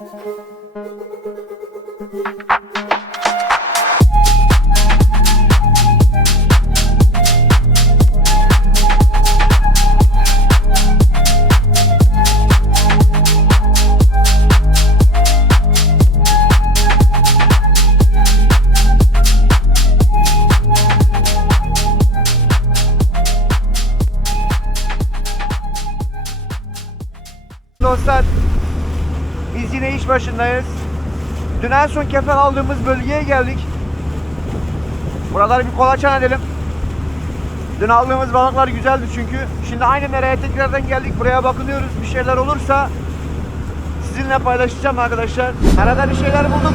Dostlar kefen aldığımız bölgeye geldik. Buraları bir kolaçan edelim. Dün aldığımız balıklar güzeldi çünkü. Şimdi aynı meraya tekrardan geldik. Buraya bakınıyoruz. Bir şeyler olursa sizinle paylaşacağım arkadaşlar. Arada bir şeyler bulduk.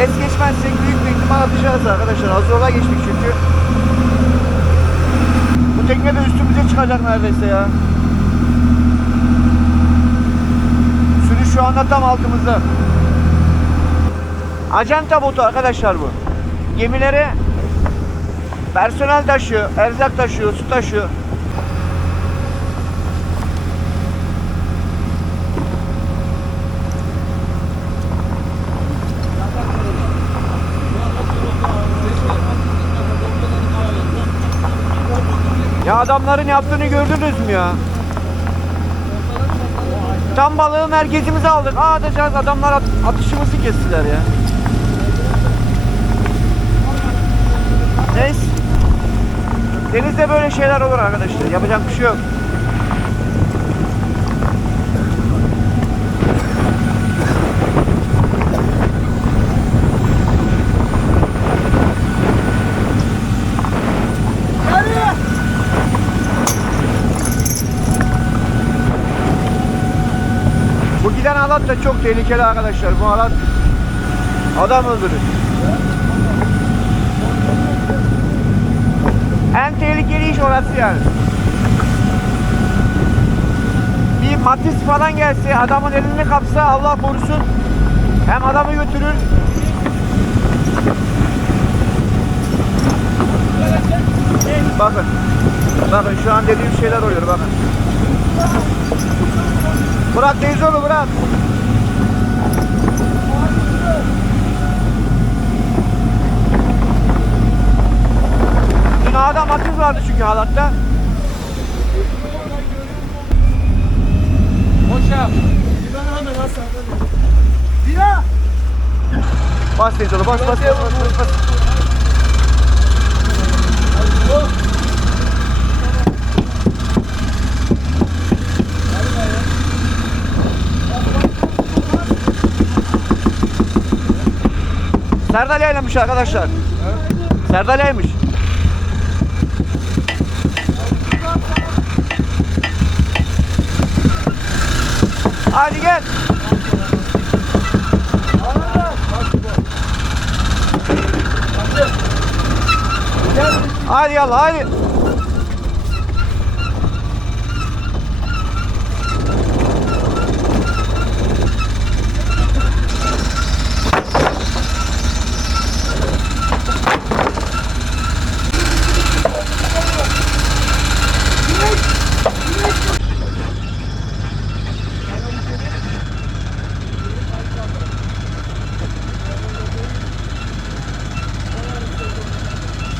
Es geçmezsek büyük bir ihtimal atacağız arkadaşlar. Az yola geçtik çünkü. Bu tekne de üstümüze çıkacak neredeyse ya. Şu anda tam altımızda. Acenta botu arkadaşlar bu. Gemilere personel taşıyor, erzak taşıyor, su taşıyor. Ya adamların yaptığını gördünüz mü ya? Tam balığı merkezimize aldık. Aa atacağız adamlar at- atışımızı kestiler ya. Neyse. Denizde böyle şeyler olur arkadaşlar. Yapacak bir şey yok. Bu giden da çok tehlikeli arkadaşlar. Bu halat adam öldürür. En tehlikeli iş orası yani. Bir matiz falan gelse adamın elini kapsa Allah korusun hem adamı götürür Bakın. Bakın şu an dediğim şeyler oluyor bakın. Bırak teyze onu bırak. Adam akız vardı çünkü halatta. Bas teyze onu bas bas bas bas. bas. Serdalya'ymış arkadaşlar. Serdalya'ymış. Hadi gel. Hadi yallah hadi.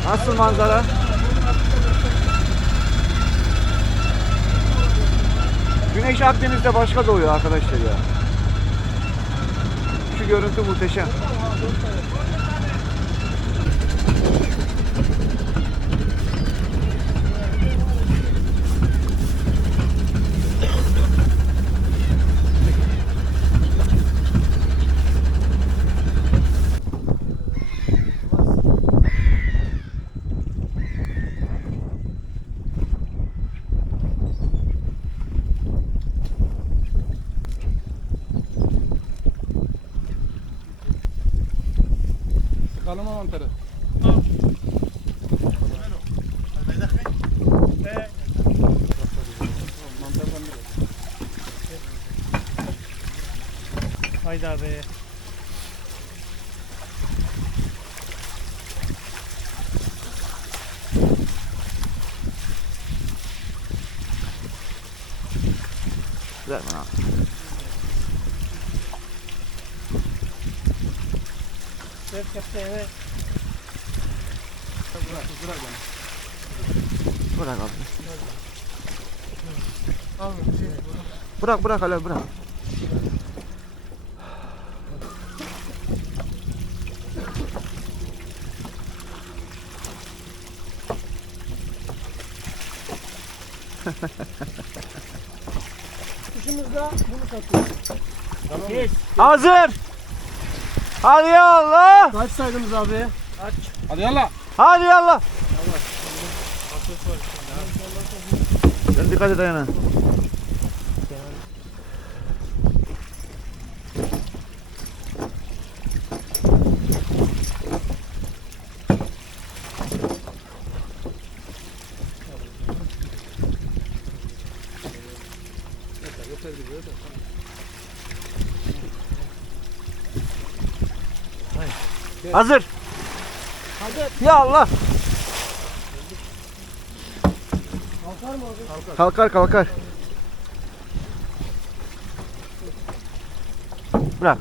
Nasıl manzara? Güneş Akdeniz'de başka doğuyor arkadaşlar ya. Şu görüntü muhteşem. Kalama mantarı. Hayda be. Ver bana. Ver kepçeyi ver. Bırak, bırak bana. Bırak abi. Al şey. Bırak bırak hala bırak. Kuşumuzda bunu satıyoruz. Geç. Hazır. Hadi ya Allah. Kaç saydınız abi? Aç. Hadi yallah. Hadi ya Allah. Sen dikkat et ayağına. Hazır. Hadi. Ya Allah. Kalkar mı abi? Kalkar kalkar. Bırak.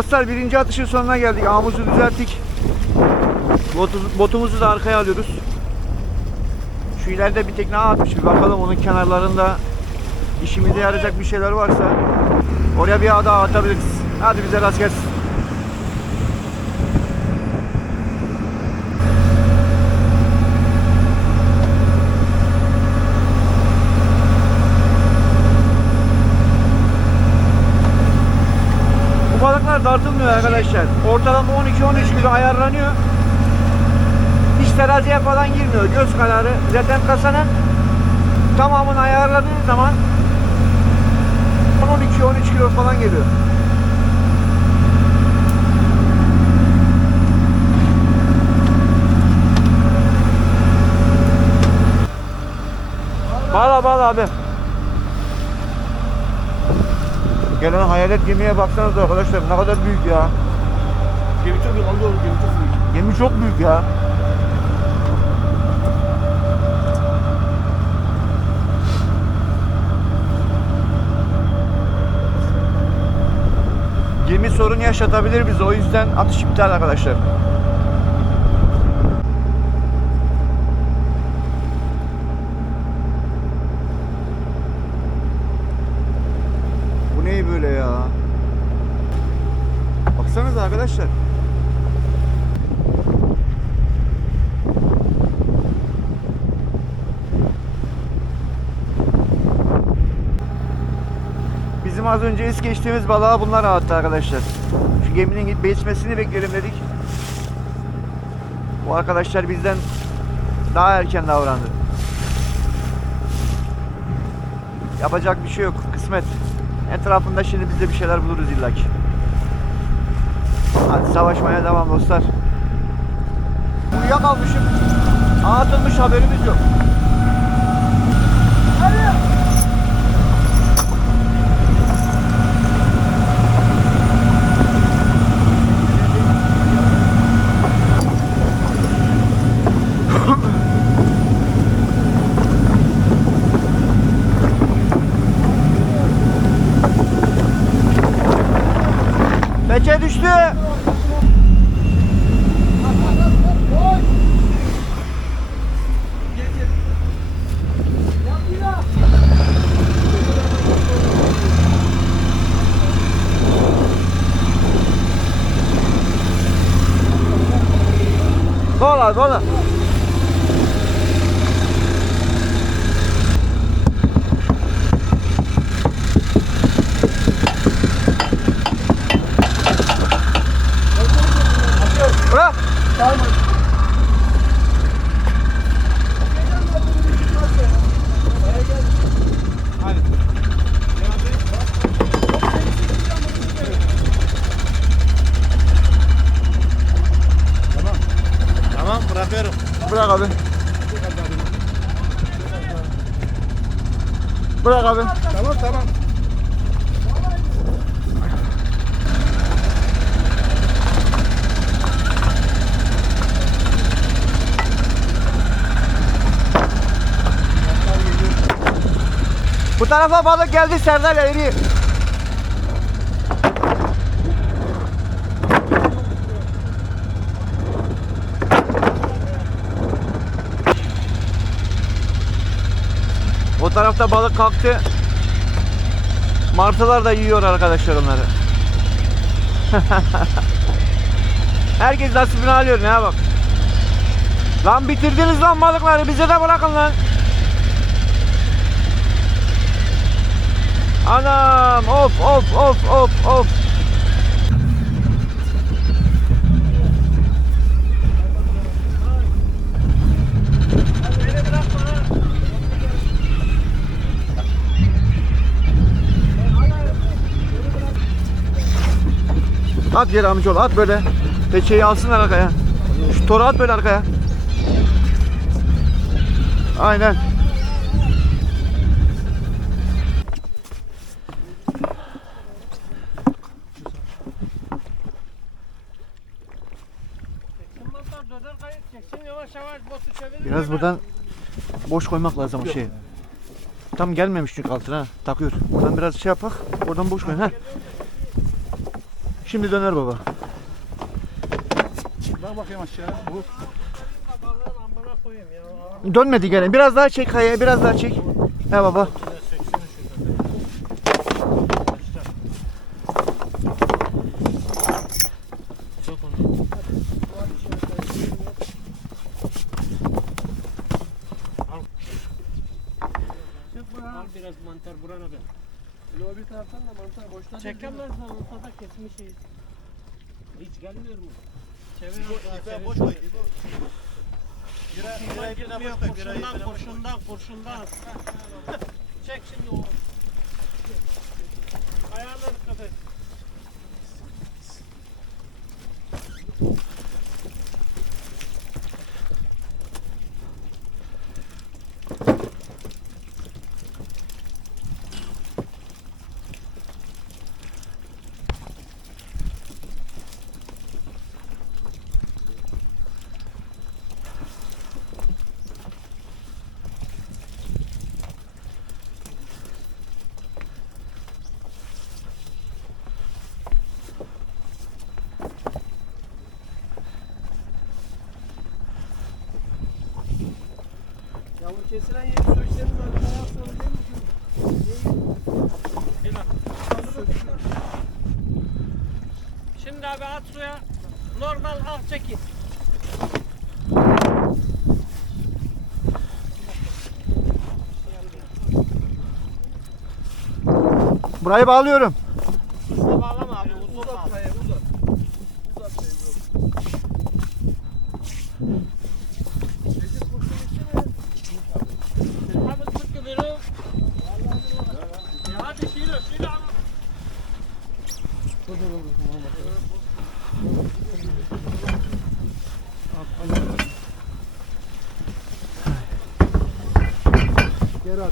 Dostlar birinci atışın sonuna geldik. Ağımızı düzelttik. Botu- botumuzu da arkaya alıyoruz. Şu ileride bir tekne atmış. Bir bakalım onun kenarlarında işimize yarayacak bir şeyler varsa oraya bir daha atabiliriz. Hadi bize rast gelsin. Bu dartılmıyor arkadaşlar. Ortalama 12-13 kilo ayarlanıyor. Hiç teraziye falan girmiyor. Göz kararı. Zaten kasanın tamamını ayarladığın zaman 12-13 kilo falan geliyor. Bağla bağla abi. Gelen hayalet gemiye baksanız arkadaşlar ne kadar büyük ya. Gemi çok büyük. Oğlum gemi çok büyük. Gemi çok büyük ya. Gemi sorun yaşatabilir bize. O yüzden atış iptal arkadaşlar. Bu ne böyle ya? Baksanıza arkadaşlar. Bizim az önce es geçtiğimiz balığa bunlar attı arkadaşlar. Şu geminin gidip geçmesini bekleyelim dedik. Bu arkadaşlar bizden daha erken davrandı. Yapacak bir şey yok. Kısmet. Etrafında şimdi biz de bir şeyler buluruz illaki. Hadi savaşmaya devam dostlar. Uyuyakalmışım. Atılmış haberimiz yok. 打桩了。Tamam. Tamam bırakıyorum. Bırak abi. Tamam tamam. Bu tarafa balık geldi Serdar eri. O tarafta balık kalktı. Martılar da yiyor arkadaşlar onları. Herkes nasibini alıyor ne bak. Lan bitirdiniz lan balıkları bize de bırakın lan. Anam of of of of of. At yere amcaoğlu at böyle. Peçeyi alsınlar arkaya. Şu toru at böyle arkaya. Aynen. Biraz buradan boş koymak lazım o şeyi. Tam gelmemiş çünkü altına takıyor. Buradan biraz şey yapak. Oradan boş koy. Heh. Şimdi döner baba. Bak bakayım aşağı. Bu. Dönmedi gene. Biraz daha çek kayaya. Biraz daha çek. He baba. Çok onu. Al biraz mantar burana da. Lobi taraftan da mantar boşta Çekemez lan kesmişiz. Hiç gelmiyor mu? Çevir çevir. boş koy. Bira, birine gitmiyor, boş koy. Kurşundan, kurşundan, kurşundan. Çek şimdi o. Ayağını dikkat et. Şimdi abi at suya. Normal al çekin. Burayı bağlıyorum.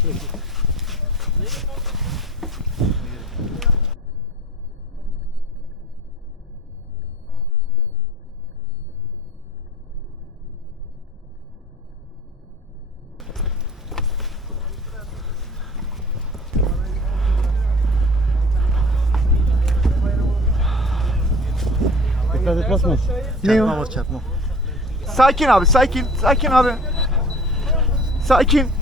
Geri at Recep. Dikkat et basma. Ne o? çakma. Sakin abi sakin. Sakin abi. Sakin.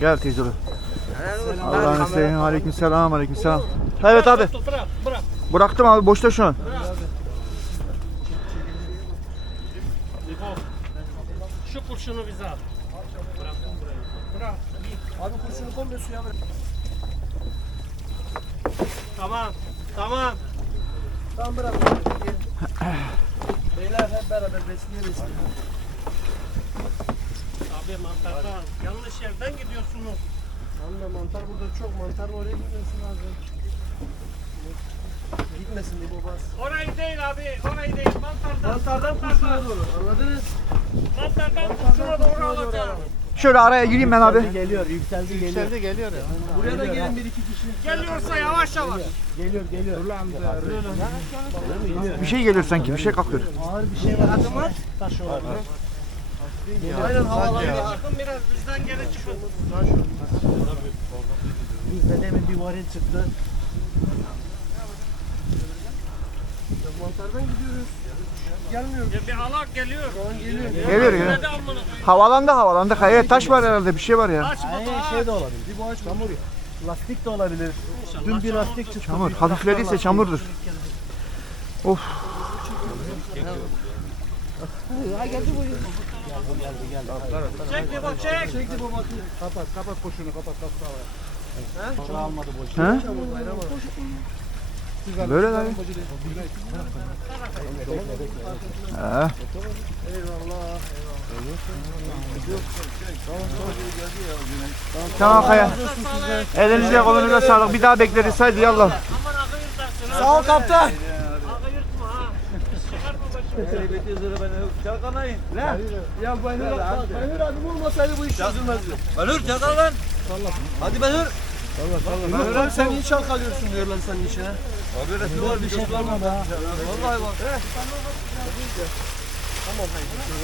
Gel teyze oğlum. Allah'ın seveyim. Aleyküm selam. Aleyküm selam. Evet abi. Bırak bırak. Bıraktım abi. Boşta şu an. Şu kurşunu bize al. Bırak. Abi kurşunu komple suya bırak. Tamam. Tamam. Tamam bırak. Beyler hep beraber besliye besliye. Abi mantarda yanlış yerden gidiyorsunuz. Tam da mantar burada çok mantar oraya gitmesin lazım. Gitmesin diye babas. Orayı değil abi, orayı değil. Mantardan. Mantardan kurşuna doğru anladınız? Mantardan kurşuna doğru alacağım. Şöyle araya gireyim ben abi. Geliyor yükseldi geliyor. Yükseldi geliyor ya. Buraya da gelin bir iki kişi. Geliyorsa yavaş yavaş. Geliyor geliyor. Bir şey geliyor sanki. Bir şey kalkıyor. Ağır bir şey var. Adım at. Taş var. Aynen havalandı. Çıkın biraz bizden geri çıkın. Bizde demin bir varil çıktı. Mantardan gidiyoruz. Gelmiyor. Ya bir alak geliyor. Şu an geliyor. Geliyor ya. Havalandı havalandı. Kayaya taş var herhalde. Bir şey var ya. Aç Hayır şey de olabilir. Bir boğaç çamur ya. Lastik de olabilir. Dün bir lastik çıktı. Çamur. Hafiflediyse çamurdur. Of. Çek bir bak çek. Çekti bu bakıyor. Kapat kapat boşunu kapat kapat boş. He? Böyle lan. Tamam Kaya. Elinize kolunuza sağlık. Bir daha bekleriz. Hadi yallah. Sağ ol kaptan. Çıkarma başını. Ya Baynur abi, Baynur abim olmasaydı bu iş çözülmezdi. Benur çakal lan. Hadi Benur. Baynur abi sen iyi çalkalıyorsun diyorlar senin işine. Abi resmi var bir şey var mı? Vallahi bak.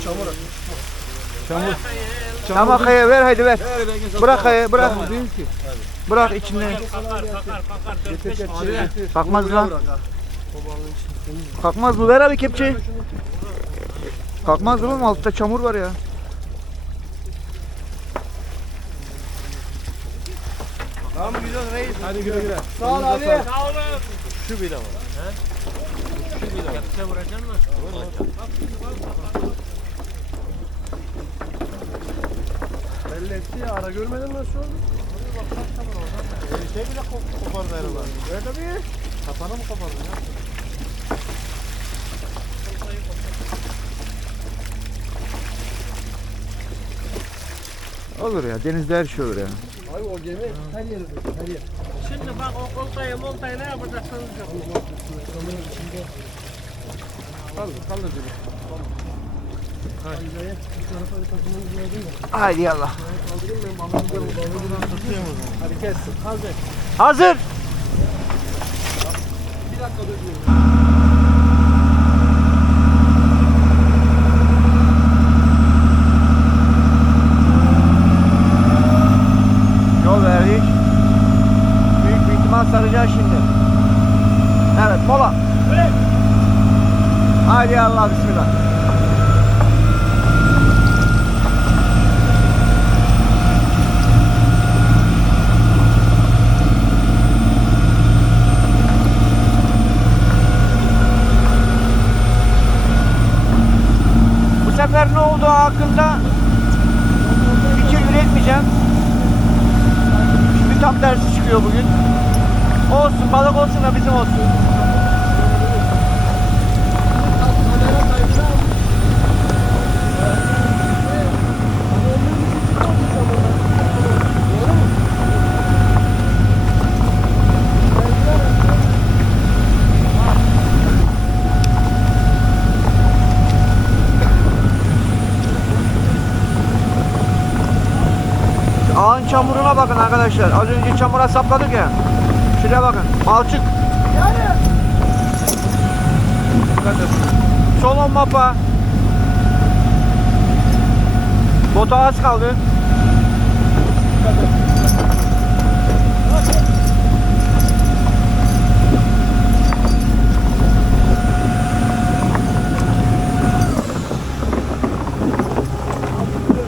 Çamur at. Tamam Kaya ver haydi ver. Bırak Kaya bırak. Bırak içinde. Kakar kakar kakar. Kalkmaz lan. Kalkmaz bu ver abi kepçeyi. Kalkmaz oğlum altta çamur var ya. Tamam gidiyoruz reis. Hadi güle güle. Sağ ol abi. Sağ olun. Şu bile var. Kepçe vuracaksın mı? Belli etti ya ara görmedin mi nasıl oldu? Şey bile kop kopardı herhalde. Evet tabii. Kapanı mı kopardı ya? Olur ya denizde her şey olur ya. Abi o gemi her yeri her yer. Şimdi bak o koltayı moltayı ne yapacaksınız? Kaldır kaldır mü? Haydi yallah. Hadi kessin. Hazır. Hazır. Bir dakika bekliyorum. Yol verdik. Büyük bir ihtimal saracağız şimdi. Evet mola. Haydi Allah bismillah. Bu sefer ne olduğu hakkında fikir üretmeyeceğim. Şimdi tam tersi çıkıyor bugün. Olsun balık olsun da bizim olsun. Ağın çamuruna bakın arkadaşlar. Az önce çamura sapladık ya. Şuraya bakın. Balçık. Solon mapa. Bota az kaldı.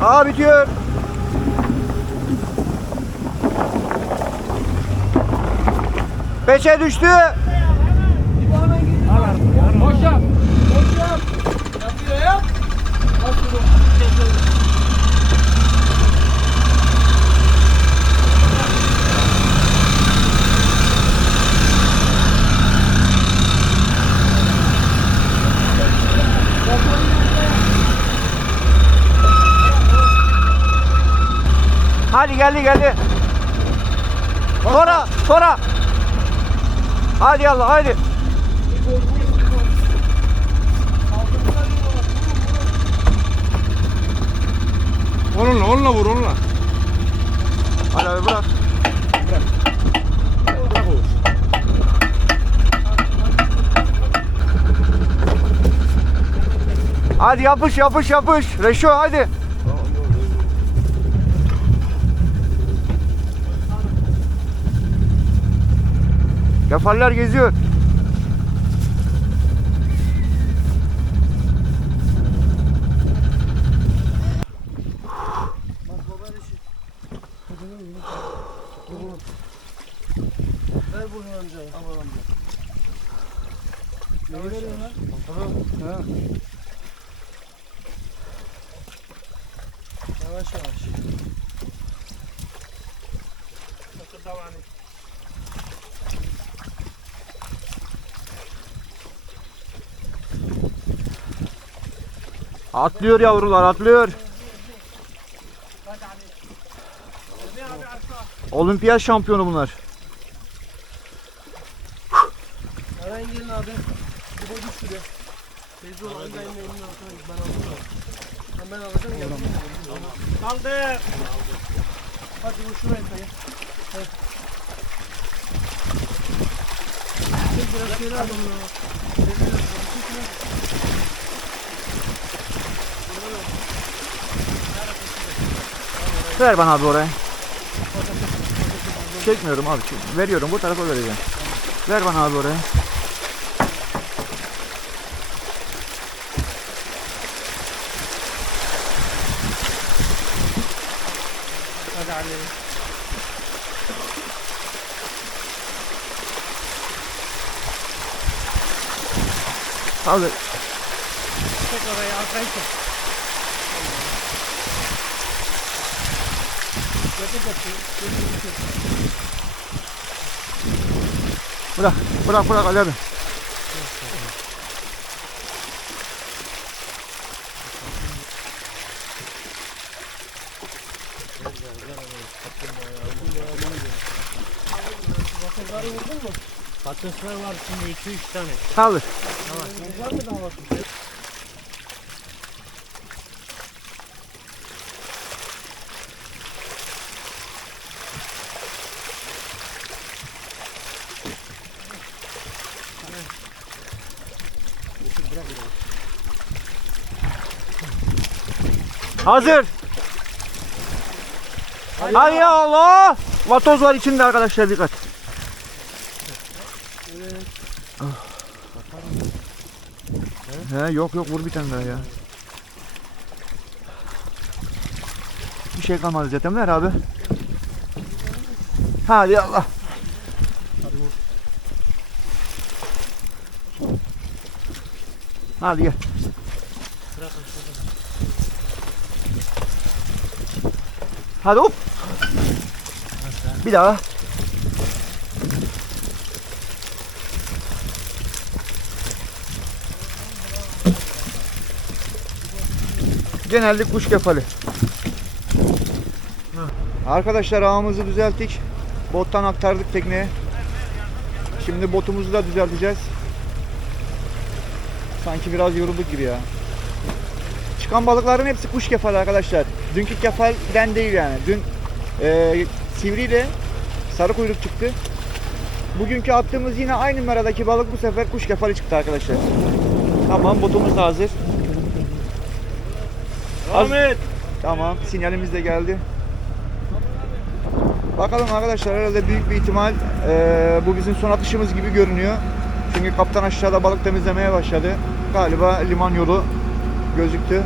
Aa bitiyor. Beşe düştü. Hadi geldi geldi. Sonra sonra Hadi yallah hadi. Onunla onunla vur onunla. Hadi abi bırak. Bırak Oğuz. Hadi yapış yapış yapış. Reşo hadi. Kefaller geziyor. Ver bunu amcaya. Al amca. Neyi veriyorsun lan? Ha. Yavaş yavaş. Bakın devam et. Atlıyor yavrular atlıyor. Olimpiyat şampiyonu bunlar. Arayın gelin abi. Bir boy düş şuraya. Teyze ol. Anne elini elini altına. Ben alacağım. Ben, ben alacağım ya. Kaldı. Hadi bu şuraya kayın. Evet. Biraz geri al onu. Ver bana abi oraya. Çekmiyorum abi. çek- Veriyorum bu tarafa vereceğim. Ver bana abi oraya. Hadi Ali. Abi Çek orayı arkayı çek. Bırak. Bırak bırak Ali abi. Patatesler var şimdi 2-3 tane. Kaldır. Var mı daha bakın? Hazır. Hay Allah. Vatoz var içinde arkadaşlar dikkat. He yok yok vur bir tane daha ya. Bir şey kalmadı zaten ver abi. Hadi Allah. Hadi gel. Hadi hop. Bir daha. Genellik kuş kefali. Arkadaşlar ağımızı düzelttik. Bottan aktardık tekneye. Şimdi botumuzu da düzelteceğiz. Sanki biraz yorulduk gibi ya. Çıkan balıkların hepsi kuş kefali arkadaşlar. Dünkü kefalden değil yani. Dün e, sivriyle sarı kuyruk çıktı. Bugünkü attığımız yine aynı numaradaki balık bu sefer kuş kefali çıktı arkadaşlar. Tamam botumuz da hazır. Ahmet. Tamam sinyalimiz de geldi. Bakalım arkadaşlar herhalde büyük bir ihtimal eee, bu bizim son atışımız gibi görünüyor. Çünkü kaptan aşağıda balık temizlemeye başladı. Galiba liman yolu gözüktü.